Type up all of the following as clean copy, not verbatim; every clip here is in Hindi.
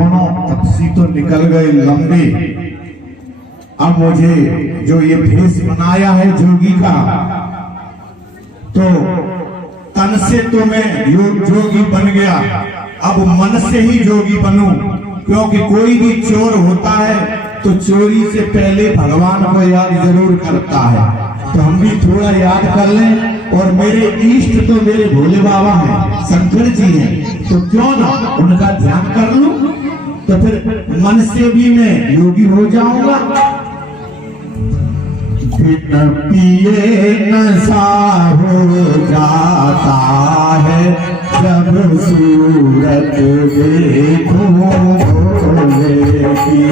दोनों तपसी तो निकल गए लंबे। अब मुझे जो ये भेष बनाया है जोगी का, तो तन से तो मैं जोगी बन गया, अब मन से ही जोगी बनूं, क्योंकि कोई भी चोर होता है तो चोरी से पहले भगवान को याद जरूर करता है। तो हम भी थोड़ा याद कर लें। और मेरे इष्ट तो मेरे भोले बाबा हैं, शंकर जी हैं, तो क्यों ना उनका ध्यान कर लूं, तो फिर मन से भी मैं योगी हो जाऊंगा। बिन पिए नशा हो जाता है जब सूरत देखूं भोले की।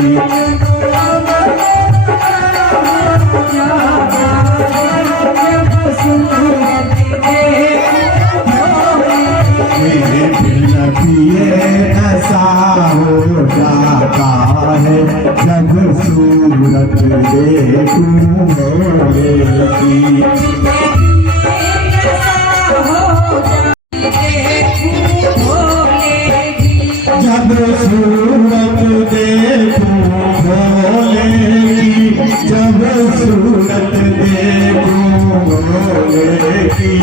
बिन पिए नशा हो जाता है जब सूरत देखूं भोले की। जब सूरत देखूं भोले की, जब सूरत देखूं भोले की।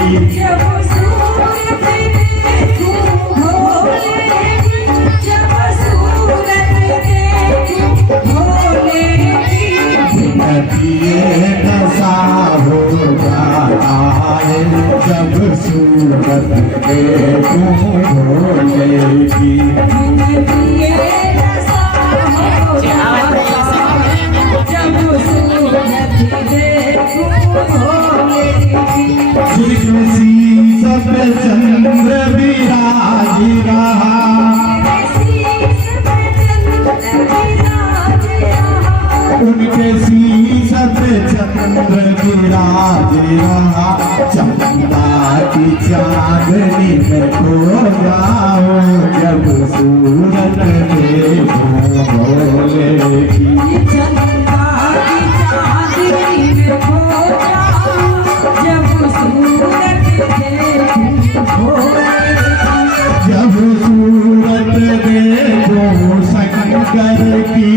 नशा हो जाता है जब सूरत देखूं भोले की। शीश पे चंद्र विराज रहा, उनके शीश पे चंद्र विराज रहा। चंदा की चांदनी में खो जाओ जब सूरत देखूं भोले की। जब सूरत देखूं शंकर की,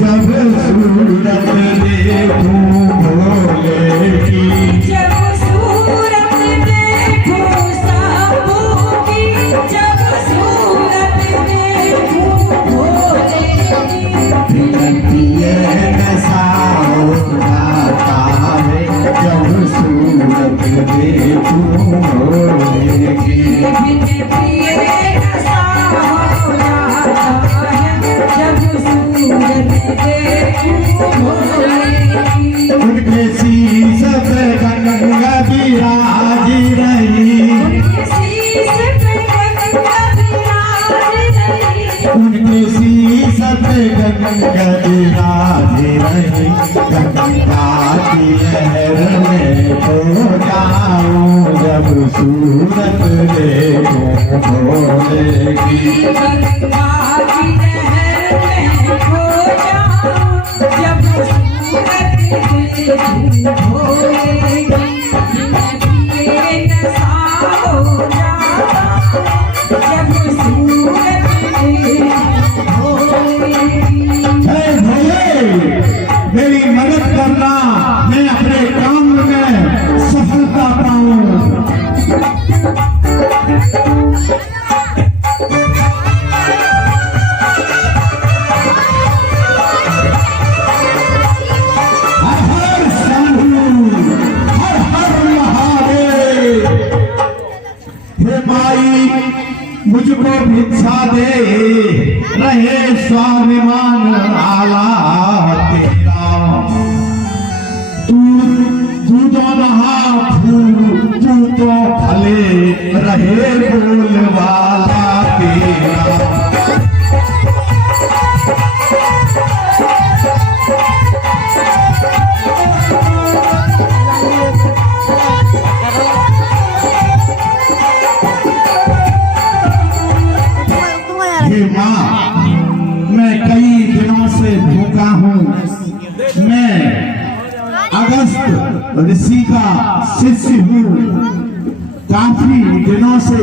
जब सूरत देखूं भोले की। जब सूरत देखूं सबों की, जब सूरत देखूं भोले की। बिन पिए नशा हो जाता है जब सूरत देखूं भोले की। बिन पिए नशा हो जाता है जब सूरत देखूं भोले की। उनके शीश पे गंगा विराज रही, उनके शीश पे गंगा विराज रही, उनके शीश पे गंगा विराज रही। गंगा की लहर में खो जाऊं जब सूरत देखूं भोले की। गंगा की लहर में खो जाऊं जब सूरत देखूं भोले की। बिन नशा हो जाता जब सूरत देखूं भोले की। जय भोले, मेरी मदद करना, मैं अपने काम में सफलता पाऊं। मुझको भिक्षा दे रहे स्वाभिमान आला तेरा। तू तो नहा फूल, तू तो फले रहे बोल वाला तेरा। मैं कई दिनों से भूखा हूँ। मैं अगस्त ऋषि का शिष्य हूँ। काफी दिनों से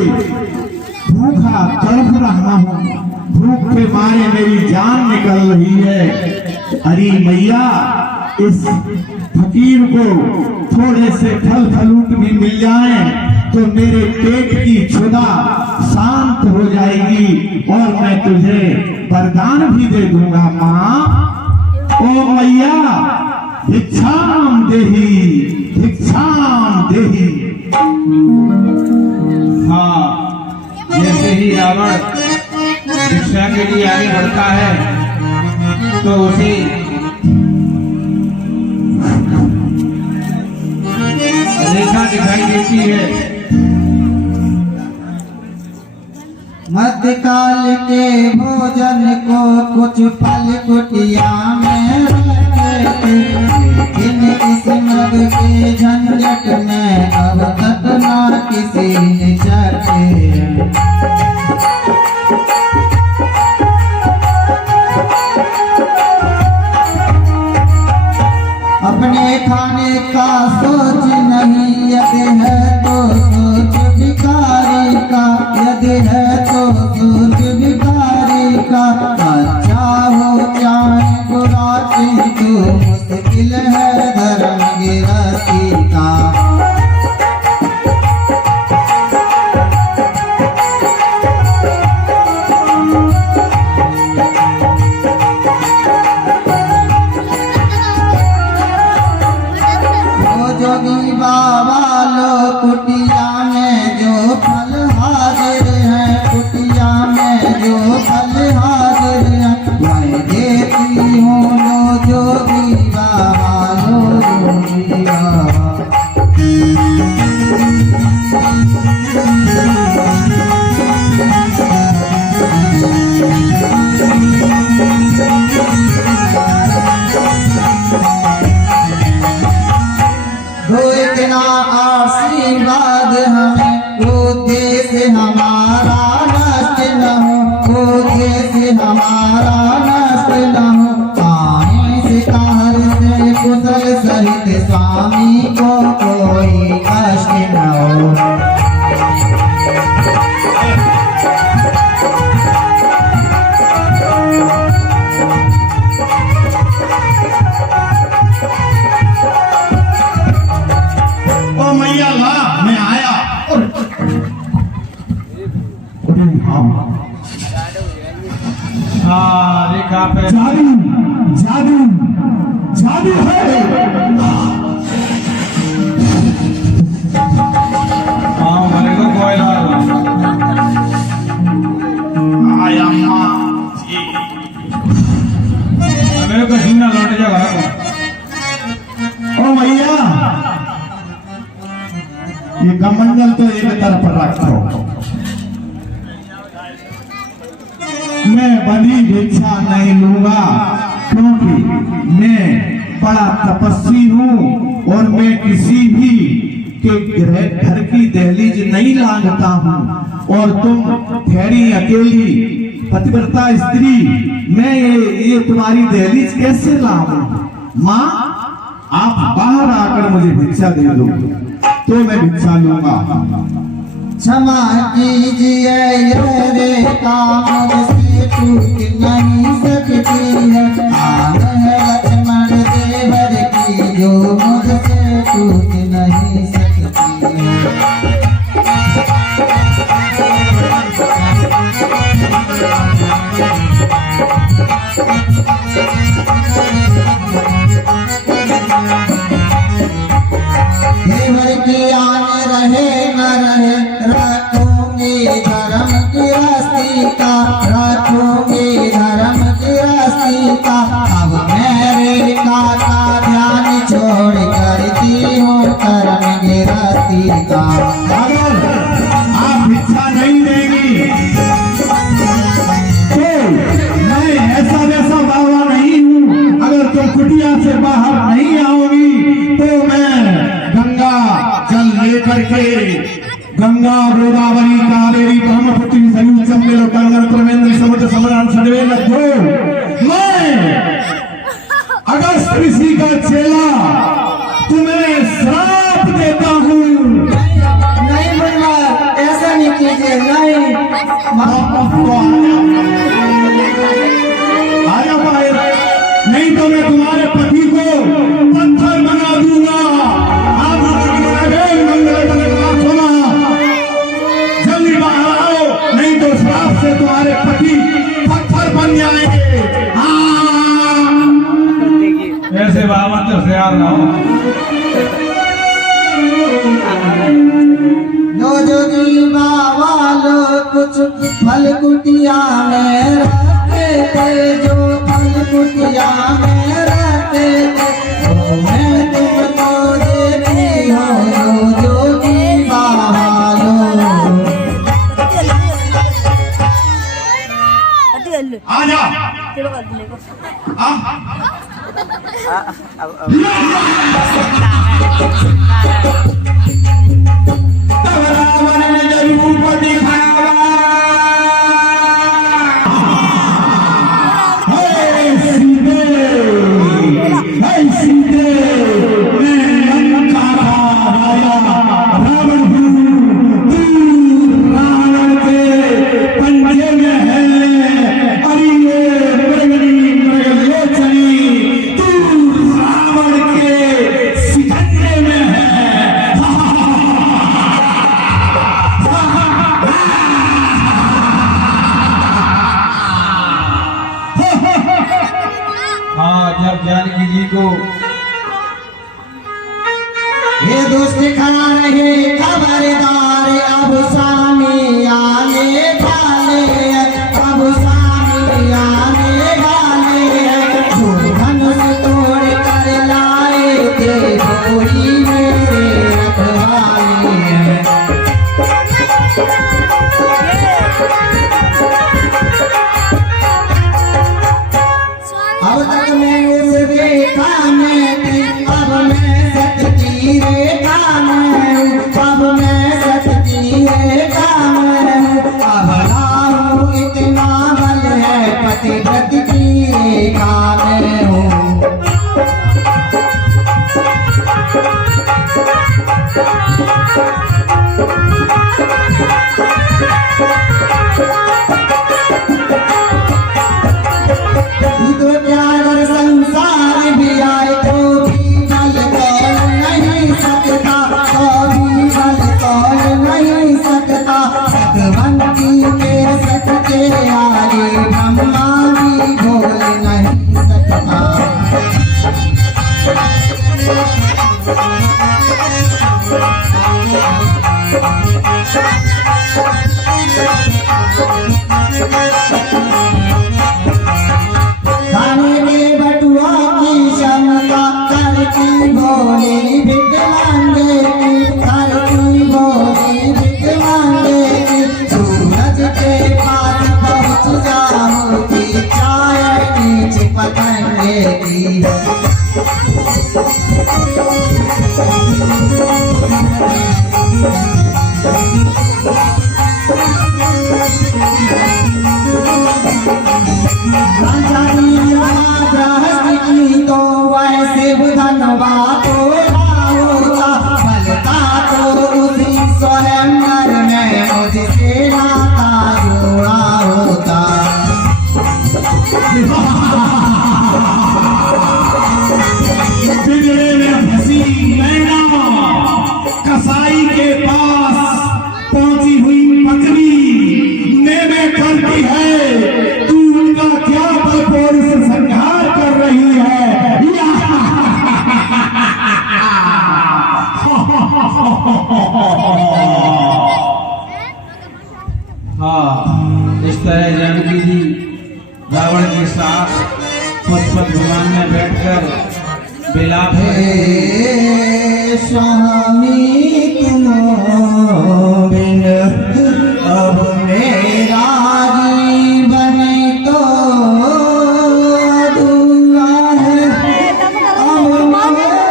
भूखा तड़प रहा हूँ। भूख के मारे मेरी जान निकल रही है। अरे मैया, इस फकीर को थोड़े से फल फ्रूट भी मिल जाए तो मेरे पेट की क्षुधा शांत हो जाएगी और मैं तुझे वरदान भी दे दूंगा। माँ, ओ मैया, भिक्षाम देहि, भिक्षाम देहि। हाँ, जैसे ही रावण भिक्षा के लिए आगे बढ़ता है तो उसे रेखा दिखाई देती है। मध्यकाल के भोजन को कुछ फल कुटिया में रखे, लेकिन इस नग के झंझट में अब तक ना किसी ने चखे। अपने खाने का सोच नहीं, यदि है तो सोच भिखारी का, यदि है तो सोच भिखारी का। अच्छा हो चाहे बुरा, किंतु मुश्किल है धर्म गिरती का। जोगी बाबा लो कुटिया में जो फल हाजिर है, कुटिया में जो फल हाजिर है, मैं देती हूँ लो जोगी बाबा, लो जोगी बाबा। दो इतना आशीर्वाद हमें, वो देश हमारा नष्ट न हो, वो देश हमारा नष्ट न हो। आए शिकार से कुशल सहित स्वामी को कोई कष्ट न हो। मैया ला, मैं आया। हाँ, रेखा पे जादू, जादू, जादू है। हाँ, मेरे को कोयला आया माँ जी। मेरे को सीना लौट जा घर को। ओ मैया, ये कमंडल तो एक तरफ रखो, मैं बड़ी भिक्षा नहीं लूंगा, क्योंकि मैं बड़ा तपस्वी हूँ और मैं किसी भी के घर की दहलीज नहीं लांघता हूँ। और तुम ठहरी अकेली पतिव्रता स्त्री, मैं ये तुम्हारी दहलीज कैसे लाऊं? माँ, आप बाहर आकर मुझे भिक्षा दे दो तो मैं भिक्षा लूंगा। क्षमा कीजिए ये रेखा मुझसे टूट नहीं सकती है, आन है लक्ष्मण देवर की जो मुझसे टूट नहीं सकती है। देवर की आन रहे न रहे, रखूंगी धर्म की रस्ती का, रखूंगी धर्म की रस्ती का। अब मेरे का ध्यान छोड़ करती हूँ कर्म की रस्ती का। अगर आप भिक्षा नहीं देंगी तो मैं ऐसा वैसा बाबा नहीं हूँ। अगर तुम कुटिया से बाहर नहीं आओगी तो मैं गंगा जल लेकर के, गंगा गोदावरी कावेरी ब्रह्मपुत्री सरयू चंबल गंगा त्रवेंद्र समुद्र समरान सडवे नदो, मैं अगस्त ऋषि का चेला तुम्हें श्राप देता हूँ। नहीं बनवा, ऐसा नहीं कीजिए, नहीं। जो जोगी बाबा लोग कुछ फल कुटिया में रहते थे, जो फल कुटिया में रहते थे, तो मैं तुमको देती हूँ जोगी बाबा लोग। आ जा रावण ने रूप दिखावा, सीधे मैं लंका का राजा रावण हूँ, तू रावण के पंजे में है, अरे ये मृगनी मृगलोचनी, तू रावण के सिकंजे में है। हाँ, जब जानकी जी को ये दुष्ट खड़ा रहे खबरदार, अब सामी आने वाले, अब सामी आने वाले, जो धनुष तोड़ कर लाए थे वही मेरे रखवाले हैं। अब तक मैं उस रेखा में थी, अब मैं सत्य की रेखा में हूँ, अब मैं सत्य की रेखा में हूँ, अब राहु इतना बल है पतिव्रत की रेखा में हूँ। तो क्या अगर संसार भी आए तो भी बल तोड़ नहीं सकता, तो भी बल तोड़ नहीं सकता, भगवंती के सत्य आगे ब्रह्मा भी बोल नहीं सकता। खाने में बटुआ की क्षमता करती भोली भिख मांगे की, करती भोली भिख मांगे की, सूरज के पास पहुँच जाऊंगी चाय नीचे पतंगे की। तो वैसे धनवा तो होता, फलता तो उसी स्वयंवर में मुझसे नाता जुड़ा होता। बिगड़े में फंसी मैना, कसाई के पास पहुंची हुई बकरी में करती है, तू उनका क्या बलपोर से संहार कर रही है। हाँ, इस तरह जानकी जी रावण के साथ पुष्पक विमान में बैठकर विलाप हे स्वामी तुम बिन अब मेरा जीवन तो अधूरा है, अब मुझको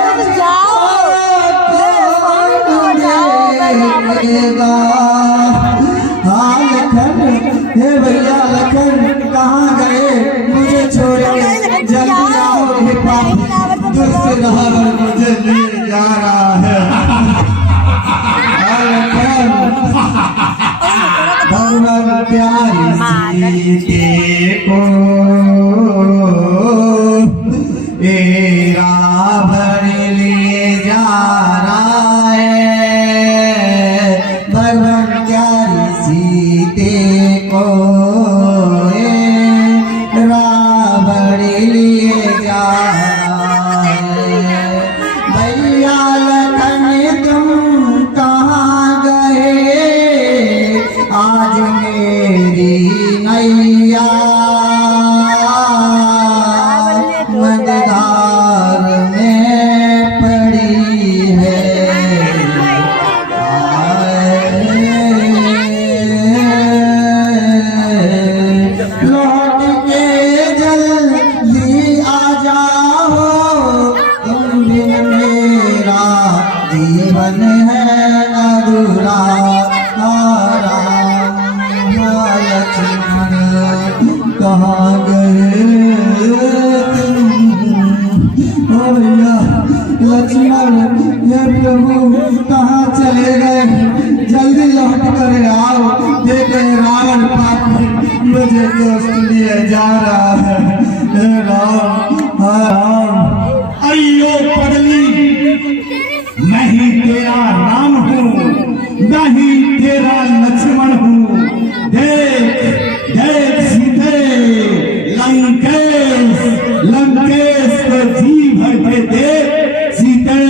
हाँ लखन, हे भैया लखन कहाँ गए, मुझे छोड़ के जल्दी आओ, हे पापी दुष्ट रावण मुझे ले जा रहा है। भगवान प्यारी सीते को ए रावण ले जा रहा है, भगवान प्यारी सीते को रावण लिए जा रहा है। जीवन है अधूरा राम लक्ष्मण कहाँ गए तुम? ओ भैया लक्ष्मण हे प्रभु कहाँ चले गए? जल्दी लौट कर आओ, देखे रावण पाप मुझे दोस्त लिए जा रहा है। हे राम राम। अयो पगली, मैं ही तेरा राम हूँ, मैं ही तेरा लक्ष्मण हूँ। देख देख सीते, लंकेश लंकेश को जी भर के देख सीते।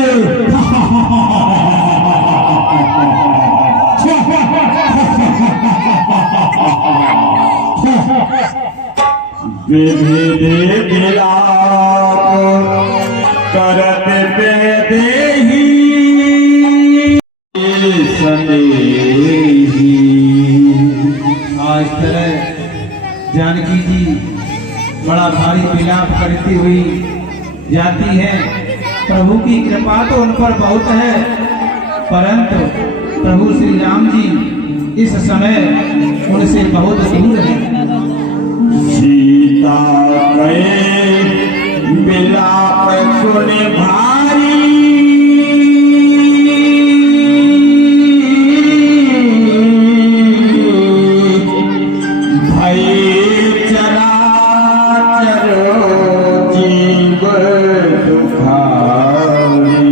विधि करत बेदेही सनेही। इस तरह जानकी जी बड़ा भारी विलाप करती हुई जाती है। प्रभु की कृपा तो उन पर बहुत है, परंतु प्रभु श्री राम जी इस समय उनसे बहुत दूर है। सीता गए विलाप सुन भारी, भई चराचर जीव दुखारी।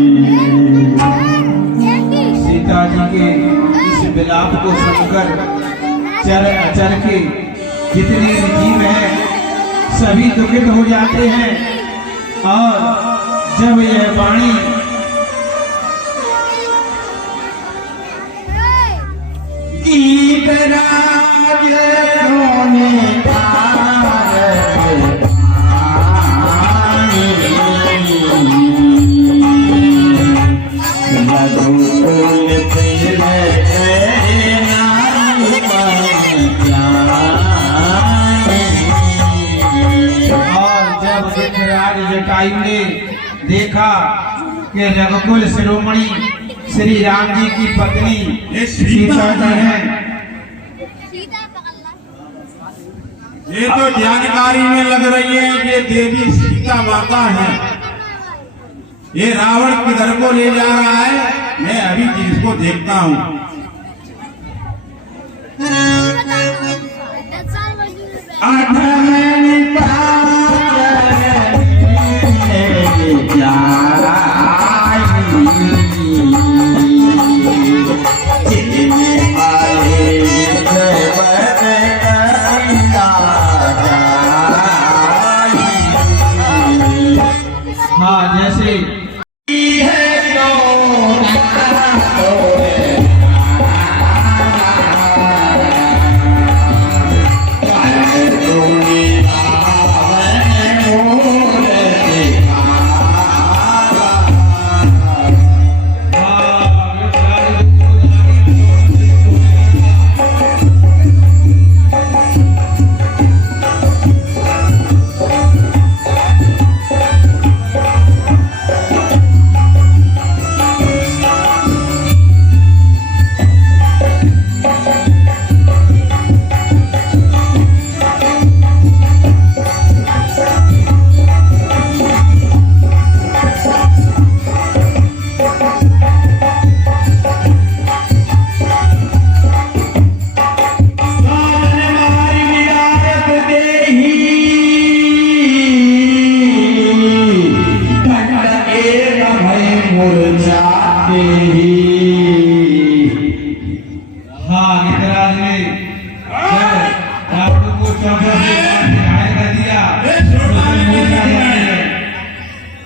सीता जी के इस विलाप को सुनकर चर अचर के जितने जीव हैं सभी दुखित हो जाते हैं। और जब यह वाणी गीतराज सोने जटायु ने देखा कि रघुकुल शिरोमणि श्री राम जी की पत्नी सीता जी हैं। ये तो जानकारी में लग रही है कि देवी सीता माता है। ये रावण किधर को ले जा रहा है, मैं अभी जिसको देखता हूँ। हाँ, जैसे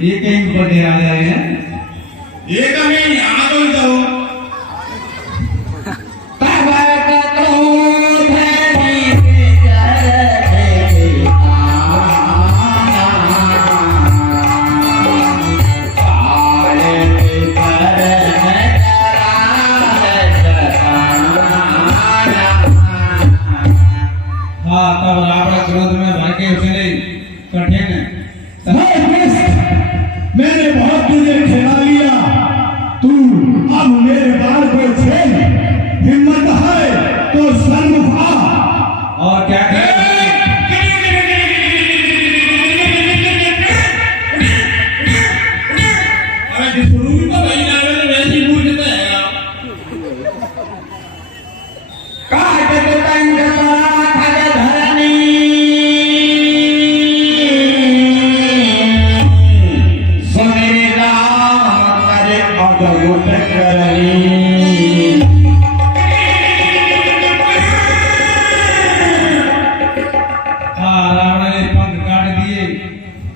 ये कहीं ऊपर आ रहे हैं। ये कहीं यहाँ तो दो तब रावण क्रोध में भर के उसने कठिन मैंने बहुत तुझे खिला लिया, तू मेरे बाल पे छेद, हिम्मत है तो सन्मुख आ। और क्या करें?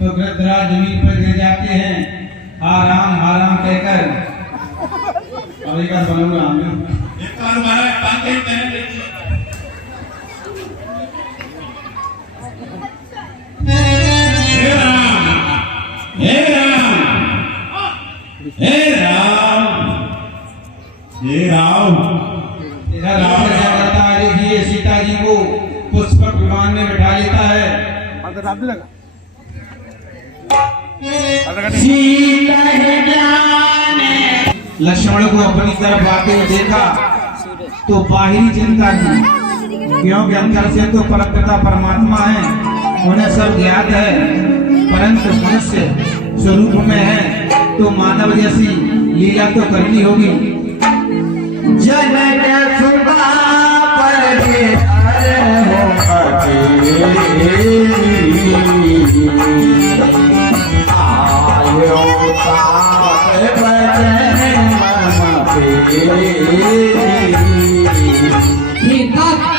तो गृद्धराज जमीन पर गिर जाते हैं। आराम आराम कहकर अब एक बार बनूंगा रावण क्या करता है? देखिए सीता जी को पुष्पक विमान में बिठा लेता है। लक्ष्मण को अपनी तरफ आते हुए देखा तो बाहरी चिंता की, क्योंकि अंतर से तो परमपिता परमात्मा है, उन्हें सब ज्ञात है, परंतु मनुष्य स्वरूप में है तो मानव जैसी लीला तो करनी होगी। जनक सुबह पर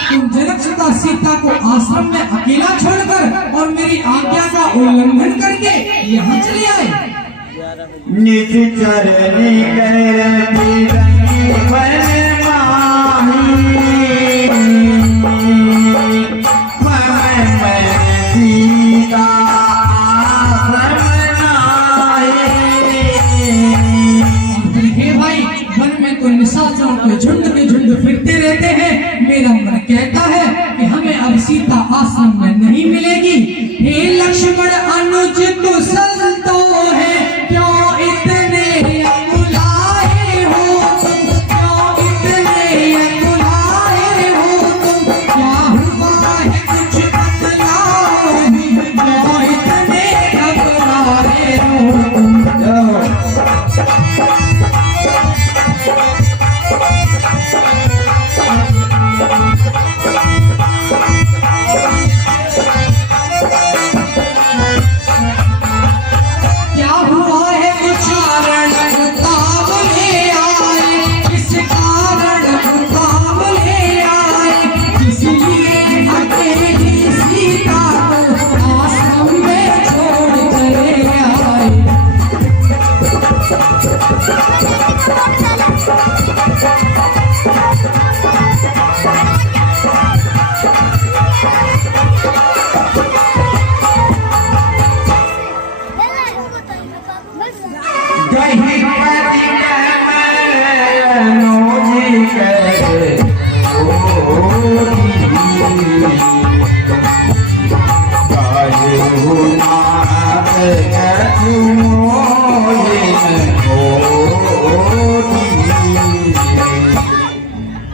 तुम जनक सीता को आश्रम में अकेला छोड़कर और मेरी आज्ञा का उल्लंघन करके यहाँ चले आए। निज चरनी निशाचरों के झुंड फिरते रहते हैं। मेरा मन कहता है कि हमें अब सीता आश्रम में नहीं मिलेगी। हे लक्ष्मण अनुज कुशल तो है, क्यों इतने अकुलाए हो तुम, क्यों इतने अकुलाए हो तुम, क्या हुआ है कुछ बतलाओ भी, क्यों इतने घबराए हो तुम।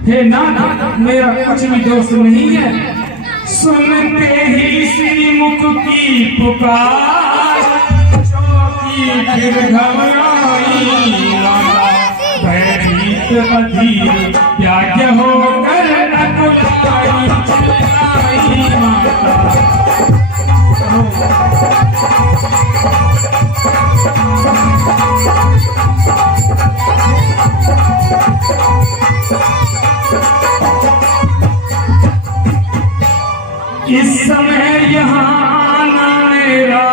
हे नाना, मेरा कुछ भी दोष नहीं है। सुनते ही श्रीमुख की पुकार, चौकी फिर घबराई माता, भयभीत अधीर त्याज्य होकर अकुलाई चिल्लाई माता। इस समय यहाँ आना मेरा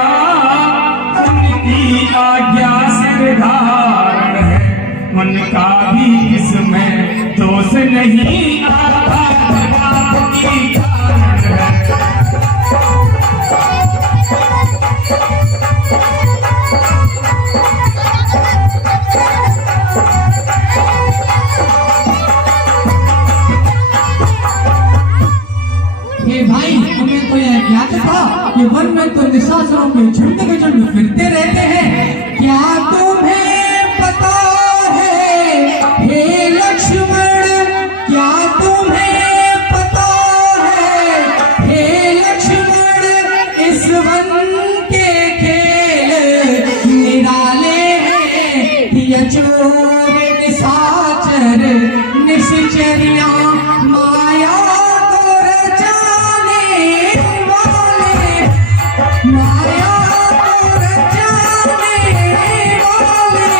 उनकी आज्ञा सिर धारण है, मन का भी इसमें दोष नहीं आता, आपकी कारण है। भाई, हमें तो यह ज्ञात था कि वन में तो निशाचरों के झुंड फिरते रहते हैं। क्या तुम्हें पता है हे निशाचर निश्चर्या माया को रचाने वाले, माया को रचाने वाले।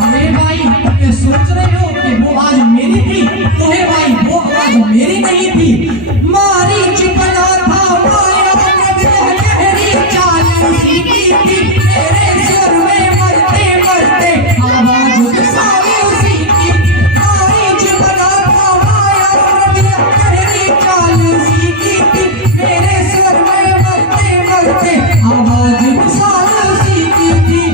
अरे भाई, ये सोच रहे हो कि वो आज मेरी थी, तो हे भाई वो आज मेरी नहीं थी। मारीच बना था माया में यह गहरी चाल उसी की थी। मेरे स्वर में मरते मरते आवाज सारी उसी की। मारीच बना था माया में यह गहरी चाल उसी की थी। मेरे स्वर में मरते मरते आवाज सारी उसी की थी।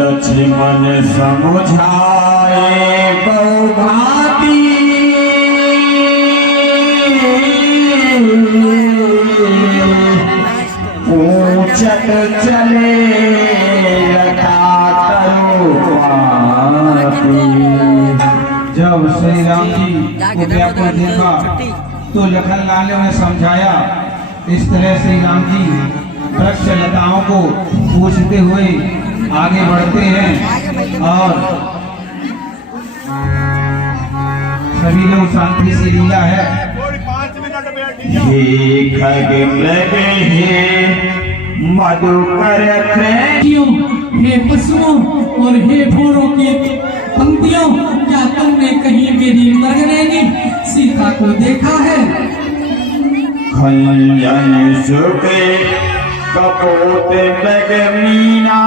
लक्ष्मण समझाए बहुभांति पूछत चले लता तरुपाती। जब श्री राम जी को व्याकुल देखा तो लखन लाल ने समझाया। इस तरह श्री राम जी वृक्ष लताओं को पूछते हुए आगे बढ़ते हैं और सभी लोग शांति से लीला है। हे खग मृग हे मधुकर हे पशुओं और हे भोरों की पंक्तियों, क्या तुमने कहीं मेरी लगनेगी सीता को देखा है? खंजन सुख कपोत लग मीना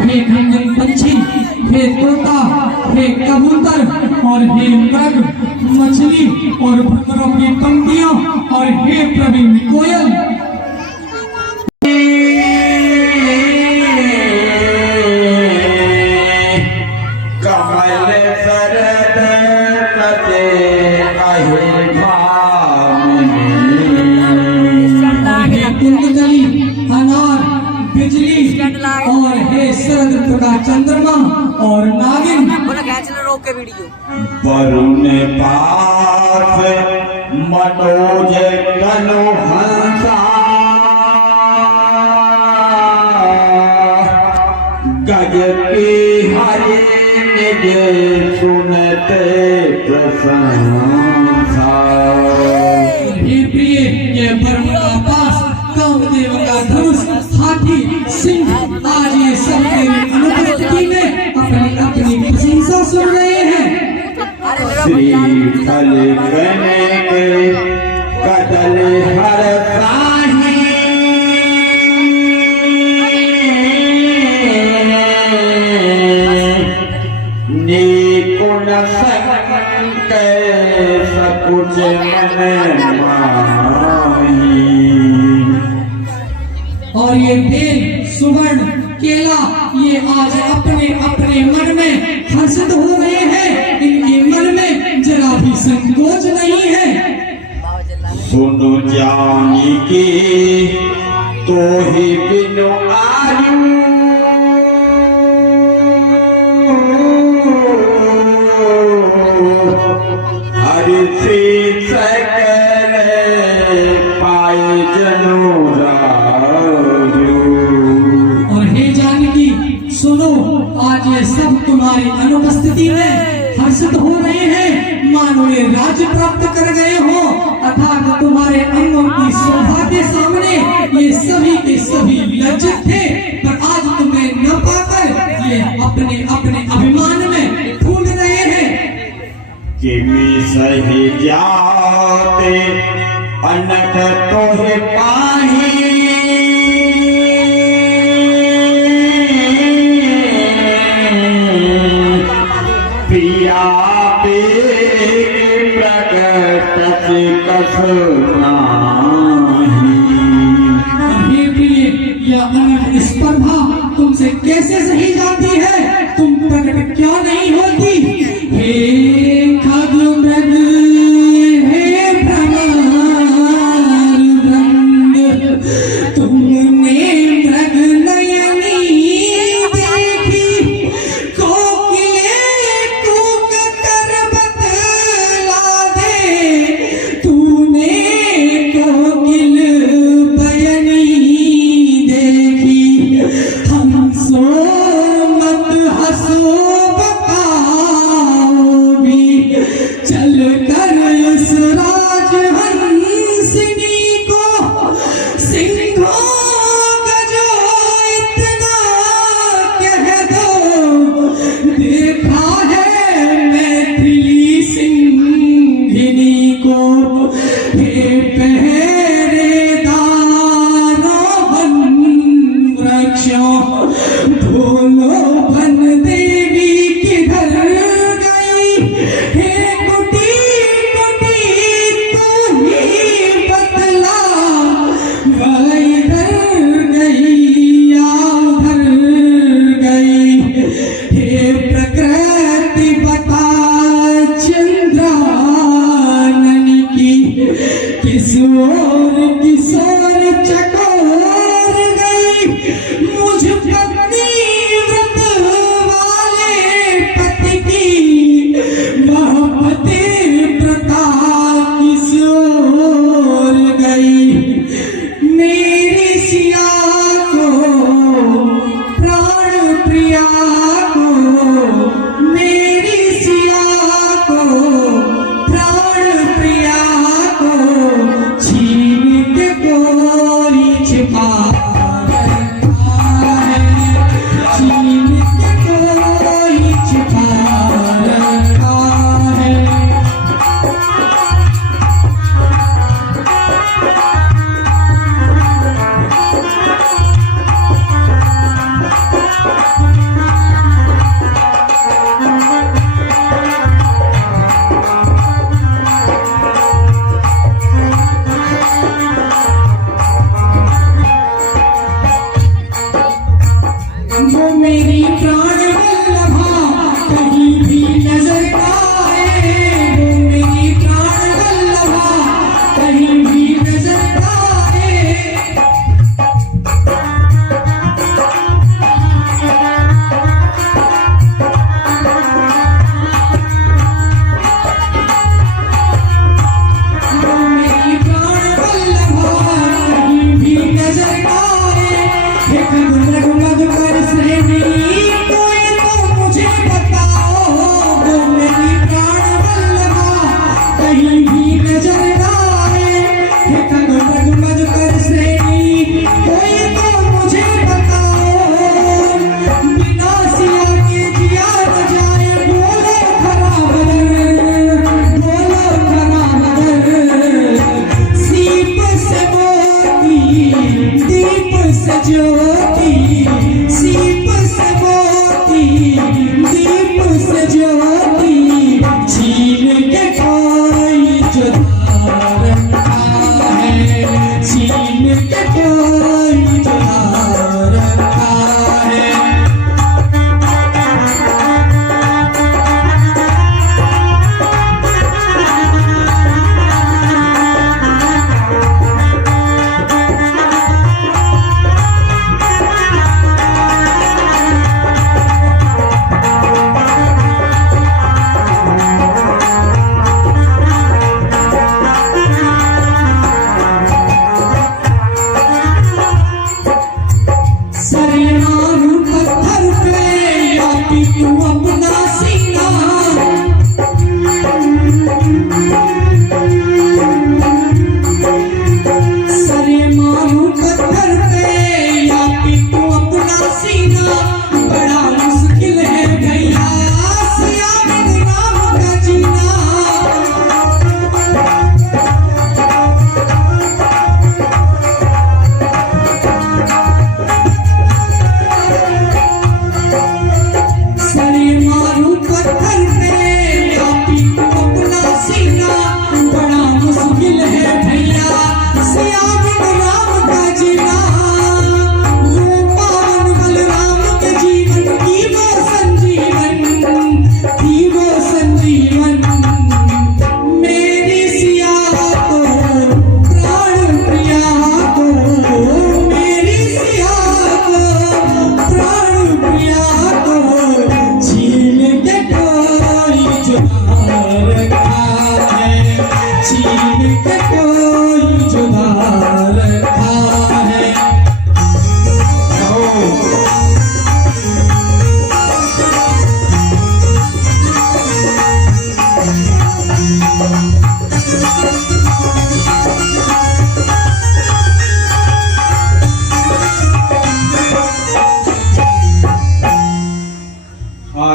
हे खंजन पंछी, हे तोता, हे कबूतर और हे मृग, मछली और भंवरों की पंक्तियां और हे प्रवीण कोयल। कमल सरद कते अहिर हे कुंडली, अनार, बिजली और हे शरद ऋतु का चंद्रमा और नागिन। रोक के वीडियो वरुण पास मनोज कलो हंसा गज के हरे निज सुनते प्रशंसा। हे प्रिय, ये वरुण का पास, कामदेव का धनुष, हाथी, सिंह, आज ये सब तेरी अनुपस्थिति में अपनी अपनी प्रशंसा सुन रहे हैं। श्री फल कनक कदल हर साही निकुण संक सकुच मन माही। और ये बेल, सुवर्ण, केला, ये आज अपने अपने मन में हर्षित हो रहे हैं। इनके मन में जरा भी संकोच नहीं है। सुनु जानी की तो ही बिनु आयु हरि से सकल पाए जनो राजू। और हे जानकी, सुनो, आज ये सब तुम्हारी अनुपस्थिति में हर्षित हो रहे हैं, मानो ये राज्य प्राप्त कर गए हो। अर्थात तुम्हारे अंगों की शोभा के सामने ये सभी के सभी लज्जित थे, पर आज तुम्हें न पाकर ये अपने अपने अभिमान में फूल रहे हैं। किमी सही जाते अनक तोहे पाही पिया पे प्रकट से कस नाही। हे प्रिय, यह अनर्थ स्पर्धा तुमसे कैसे सही जाती है? तुम प्रकट क्या नहीं होती? हे खग मृग, हे भ्रमर वृंद, तुमने मृग नयनी देखी, कोकिले कूक कर बतला दे, तूने कोकिल बयनी देखी, हंसो मत हंसो बताओ भी, चल कर उस राज हंसिनी को, सिंहों का जो इतना कह दो, देखा है मैथिली सिंहिनी को। हे पहरेदारों वन वृक्षों, ढोलो वन देवी किधर गई? हे कुटी कुटी तू ही बतला, वह इधर गई या उधर गई? हे प्रकृति बता चंद्रानन की, किस ओर चकोर गई? मुझ पत्नी व्रत वाले पति की, वह पति प्रता किस ओर गई? मेरी सिया को, प्राण प्रिया को, मेरी सिया को, प्राण प्रिया को, छीन के कोई छिपा रखा है, छीन के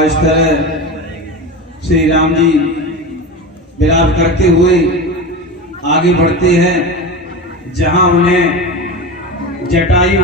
और इस तरह श्री राम जी विलाप करते हुए आगे बढ़ते हैं, जहां उन्हें जटायु